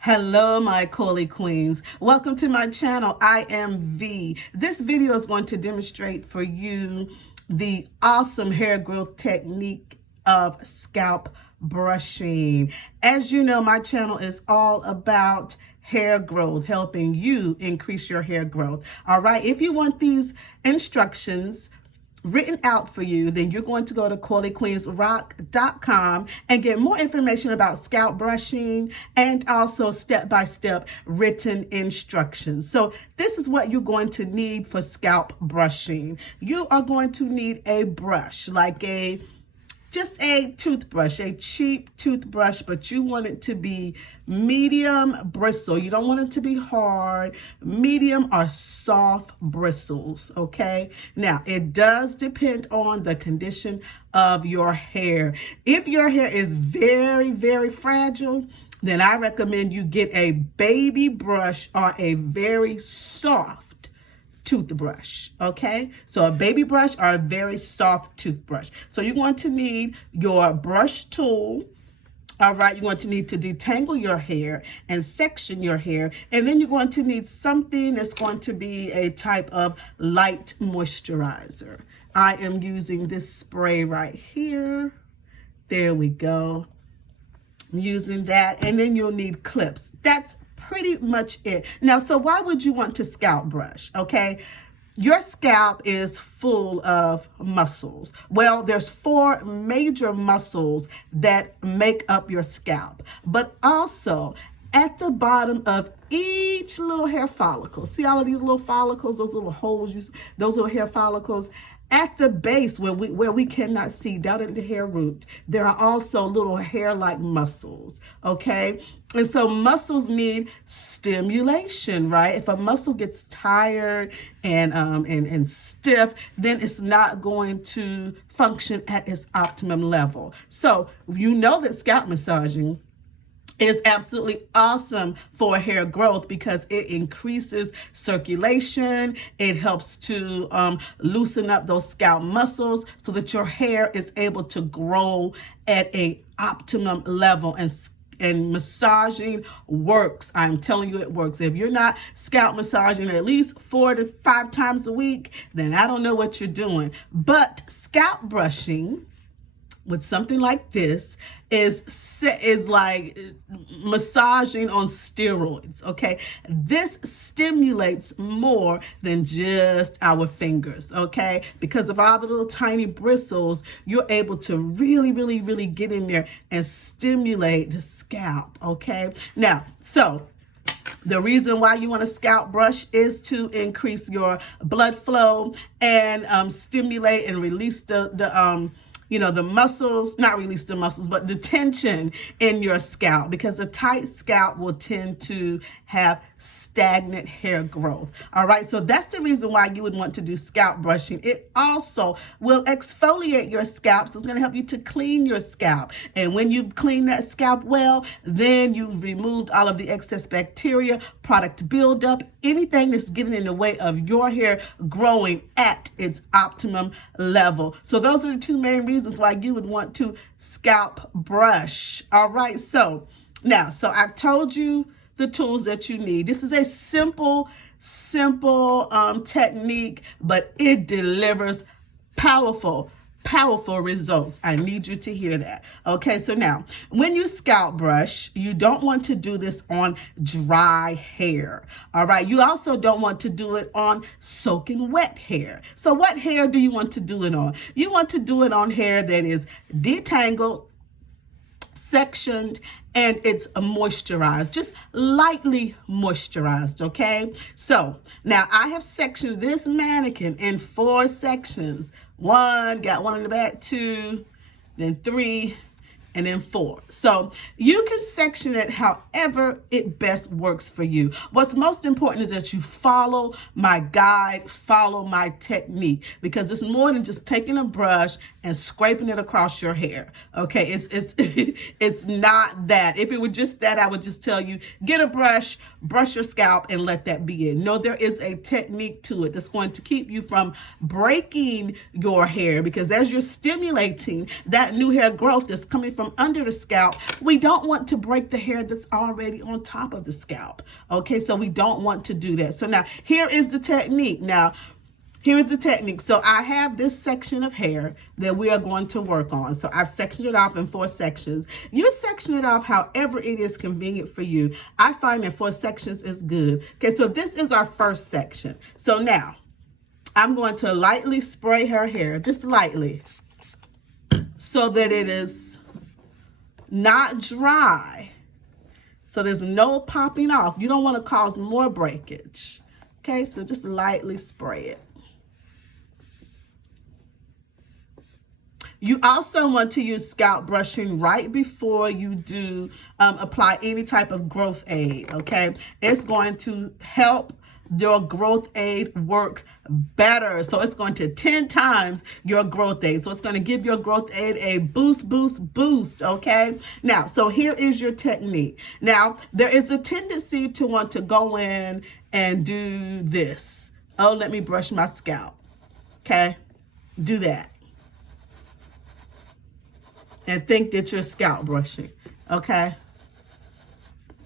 Hello, my Coley Queens. Welcome to my channel. I am V. This video is going to demonstrate for you the awesome hair growth technique of scalp brushing. As you know, my channel is all about hair growth, helping you increase your hair growth. All right, if you want these instructions written out for you, then you're going to go to ColeyQueensRock.com and get more information about scalp brushing and also step-by-step written instructions. So this is what you're going to need for scalp brushing. You are going to need a brush, like just a toothbrush, a cheap toothbrush, but you want it to be medium bristle. You don't want it to be hard. Medium or soft bristles, okay? Now, it does depend on the condition of your hair. If your hair is very, very fragile, then I recommend you get a baby brush or a very soft toothbrush, okay? So a baby brush or a very soft toothbrush. So you're going to need your brush tool. All right, you're going to need to detangle your hair and section your hair. And then you're going to need something that's going to be a type of light moisturizer. I am using this spray right here. There we go. I'm using that. And then you'll need clips. That's pretty much it. Now, so why would you want to scalp brush? Okay, your scalp is full of muscles. Well, there's 4 major muscles that make up your scalp, but also at the bottom of each little hair follicle, see all of these little follicles, those little holes, those little hair follicles. At the base where we cannot see, down at the hair root, there are also little hair-like muscles, okay? And so muscles need stimulation, right? If a muscle gets tired and stiff, then it's not going to function at its optimum level. So you know that scalp massaging is absolutely awesome for hair growth because it increases circulation. It helps to loosen up those scalp muscles so that your hair is able to grow at a optimum level. And massaging works. I'm telling you, it works. If you're not scalp massaging at least 4 to 5 times a week, then I don't know what you're doing. But scalp brushing with something like this is like massaging on steroids, okay? This stimulates more than just our fingers, okay? Because of all the little tiny bristles, you're able to really, really, really get in there and stimulate the scalp, okay? Now, so the reason why you want a scalp brush is to increase your blood flow and stimulate and release the muscles, not release the muscles, but the tension in your scalp, because a tight scalp will tend to have stagnant hair growth. All right, so that's the reason why you would want to do scalp brushing. It also will exfoliate your scalp, so it's going to help you to clean your scalp. And when you've cleaned that scalp well, then you've removed all of the excess bacteria, product buildup, anything that's getting in the way of your hair growing at its optimum level. So those are the 2 main reasons why you would want to scalp brush. All right, so now, I've told you the tools that you need. This is a simple technique, but it delivers powerful results. I need you to hear that. Okay, so now, when you scalp brush, you don't want to do this on dry hair. All right, you also don't want to do it on soaking wet hair. So what hair do you want to do it on? You want to do it on hair that is detangled, sectioned, and it's moisturized, just lightly moisturized, okay? So now I have sectioned this mannequin in 4 sections. Got one in the back, 2, then 3, and then 4. So you can section it however it best works for you. What's most important is that you follow my guide, follow my technique, because it's more than just taking a brush and scraping it across your hair. Okay, it's not that. If it were just that, I would just tell you, get a brush, brush your scalp, and let that be it. No, there is a technique to it that's going to keep you from breaking your hair, because as you're stimulating that new hair growth that's coming from under the scalp, we don't want to break the hair that's already on top of the scalp. Okay, so we don't want to do that. So now here is the technique. Here is the technique. So I have this section of hair that we are going to work on. So I've sectioned it off in 4 sections. You section it off however it is convenient for you. I find that 4 sections is good. Okay, so this is our first section. So now I'm going to lightly spray her hair, just lightly, so that it is not dry. So there's no popping off. You don't want to cause more breakage. Okay, so just lightly spray it. You also want to use scalp brushing right before you do apply any type of growth aid, okay? It's going to help your growth aid work better. So it's going to 10 times your growth aid. So it's going to give your growth aid a boost, okay? Now, so here is your technique. Now, there is a tendency to want to go in and do this. Oh, let me brush my scalp, okay? Do that. And think that you're scalp brushing, okay?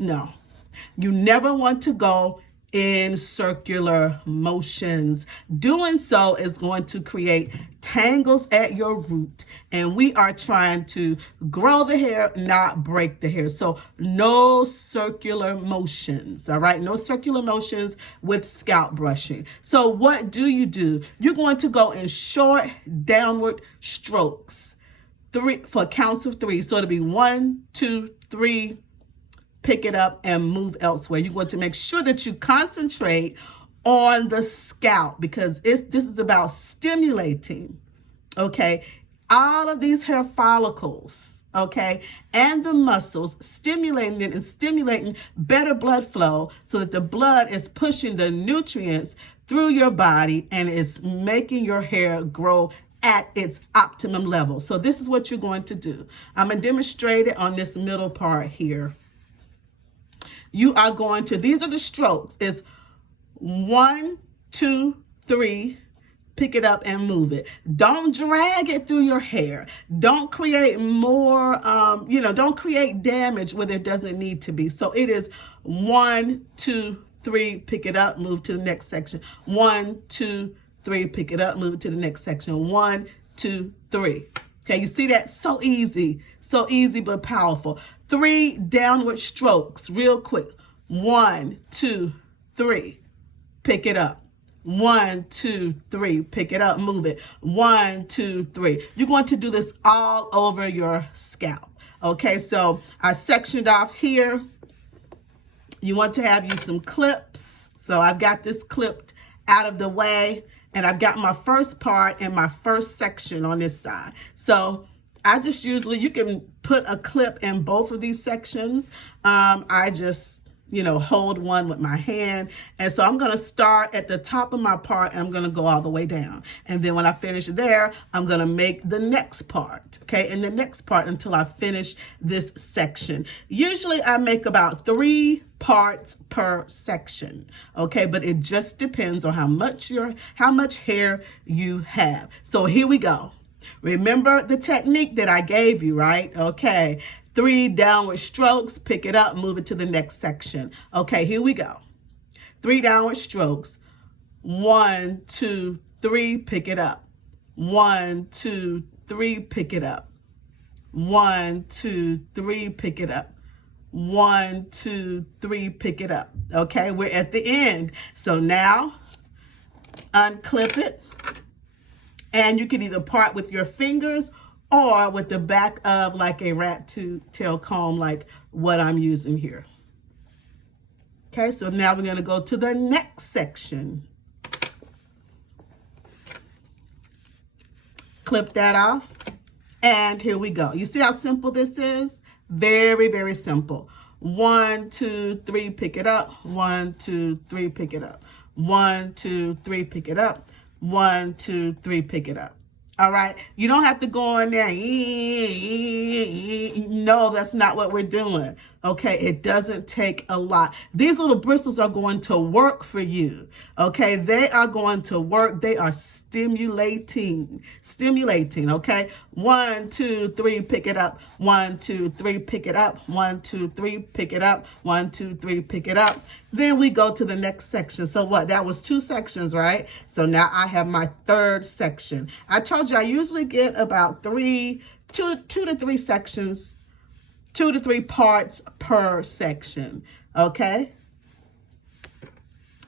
No. You never want to go in circular motions. Doing so is going to create tangles at your root, and we are trying to grow the hair, not break the hair. So no circular motions, all right? No circular motions with scalp brushing. So what do? You're going to go in short downward strokes. 3 for counts of 3. So it'll be 1, 2, 3, pick it up and move elsewhere. You're going to make sure that you concentrate on the scalp, because this is about stimulating, okay, all of these hair follicles, okay, and the muscles, stimulating it and stimulating better blood flow so that the blood is pushing the nutrients through your body and is making your hair grow at its optimum level. So this is what you're going to do. I'm going to demonstrate it on this middle part here. You are going to, these are the strokes. It's 1, 2, 3, pick it up and move it. Don't drag it through your hair. Don't create more, don't create damage where there doesn't need to be. So it is 1, 2, 3, pick it up, move to the next section. 1, 2, 3, pick it up, move it to the next section. 1, 2, 3. Okay, you see that? So easy but powerful. 3 downward strokes, real quick. 1, 2, 3, pick it up. 1, 2, 3, pick it up, move it. 1, 2, 3. You're going to do this all over your scalp. Okay, so I sectioned off here. You want to have you some clips. So I've got this clipped out of the way, and I've got my first part and my first section on this side. So I just you can put a clip in both of these sections. I just, hold one with my hand. And so I'm going to start at the top of my part, and I'm going to go all the way down. And then when I finish there, I'm going to make the next part, okay? And the next part until I finish this section. Usually I make about 3 parts per section, okay? But it just depends on how much hair you have. So here we go. Remember the technique that I gave you, right? Okay. 3 downward strokes, pick it up, move it to the next section. Okay, here we go. 3 downward strokes. 1, 2, 3, pick it up. 1, 2, 3, pick it up. 1, 2, 3, pick it up. 1, 2, 3, pick it up. Okay, we're at the end. So now unclip it. And you can either part with your fingers or with the back of like a rat tail comb, like what I'm using here. Okay, so now we're going to go to the next section. Clip that off. And here we go. You see how simple this is? Very, very simple. 1, 2, 3, pick it up. 1, 2, 3, pick it up. 1, 2, 3, pick it up. 1, 2, 3, pick it up. All right. You don't have to go in there. No, that's not what we're doing. Okay. It doesn't take a lot. These little bristles are going to work for you. Okay. They are going to work. They are stimulating. Stimulating. Okay. 1, 2, 3, pick it up. 1, 2, 3, pick it up. 1, 2, 3, pick it up. 1, 2, 3, pick it up. Then we go to the next section. So what? That was 2 sections, right? So now I have my third section. I told you I usually get about 2 to 3 sections, 2 to 3 parts per section. Okay?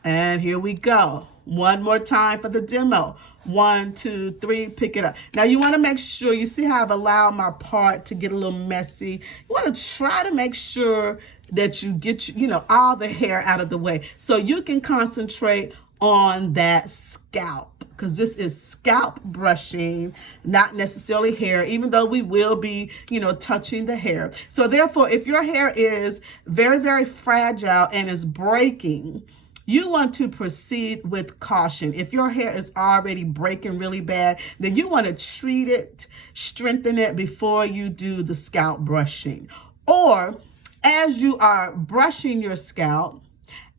And here we go. One more time for the demo. 1, 2, 3, pick it up. Now you want to make sure, you see how I've allowed my part to get a little messy. You want to try to make sure that you get, all the hair out of the way so you can concentrate on that scalp, because this is scalp brushing, not necessarily hair, even though we will be, touching the hair. So therefore, if your hair is very, very fragile and is breaking, you want to proceed with caution. If your hair is already breaking really bad, then you want to treat it, strengthen it before you do the scalp brushing. Or as you are brushing your scalp,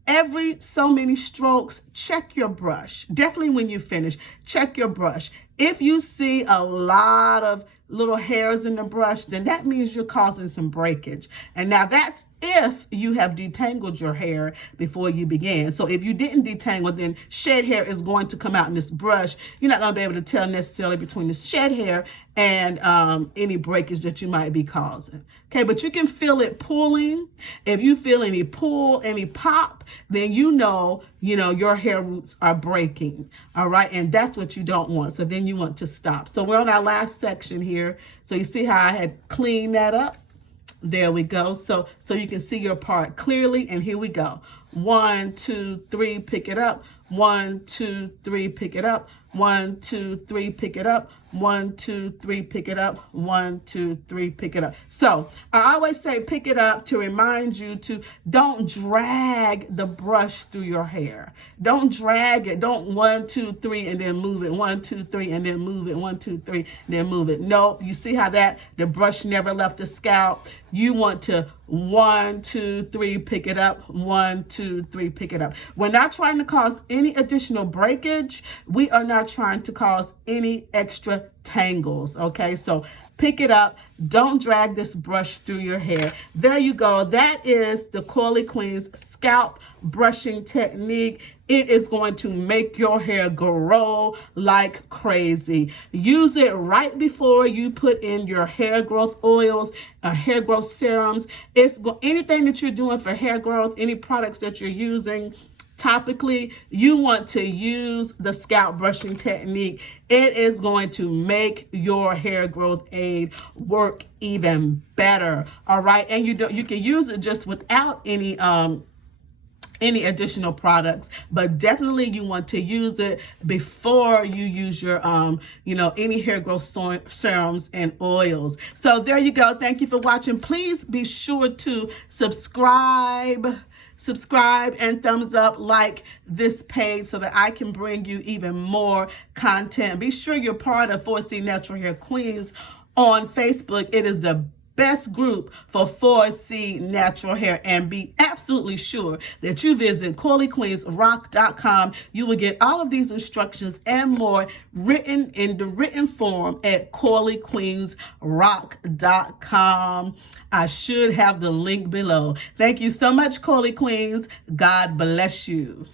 every so many strokes, check your brush. Definitely when you finish, check your brush. If you see a lot of little hairs in the brush, then that means you're causing some breakage. And now that's if you have detangled your hair before you began. So if you didn't detangle, then shed hair is going to come out in this brush. You're not going to be able to tell necessarily between the shed hair and any breakage that you might be causing. Okay, but you can feel it pulling. If you feel any pull, any pop, then you know your hair roots are breaking. All right, and that's what you don't want. So then you want to stop. So we're on our last section here. So you see how I had cleaned that up? There we go. So you can see your part clearly. And here we go. 1, 2, 3, pick it up. 1, 2, 3, pick it up. 1, 2, 3, pick it up. 1, 2, 3, pick it up. 1, 2, 3, pick it up. So I always say pick it up to remind you to don't drag the brush through your hair. Don't drag it. Don't 1, 2, 3 and then move it. 1, 2, 3 and then move it. 1, 2, 3 and then move it. Nope. You see how the brush never left the scalp. You want to 1, 2, 3, pick it up. 1, 2, 3, pick it up. We're not trying to cause any additional breakage. We are not trying to cause any extra tangles. Okay, so pick it up. Don't drag this brush through your hair. There you go. That is the Coily Queen's scalp brushing technique. It is going to make your hair grow like crazy. Use it right before you put in your hair growth oils or hair growth serums. Anything that you're doing for hair growth, any products that you're using topically, you want to use the scalp brushing technique. It is going to make your hair growth aid work even better. All right, and you can use it just without any additional products, but definitely you want to use it before you use your any hair growth serums and oils. So there you go. Thank you for watching. Please be sure to subscribe and thumbs up, like this page so that I can bring you even more content. Be sure you're part of 4C Natural Hair Queens on Facebook. It is the best group for 4C natural hair, and be absolutely sure that you visit CoilyQueensRock.com. You will get all of these instructions and more written in the written form at CoilyQueensRock.com. I should have the link below. Thank you so much, Coily Queens. God bless you.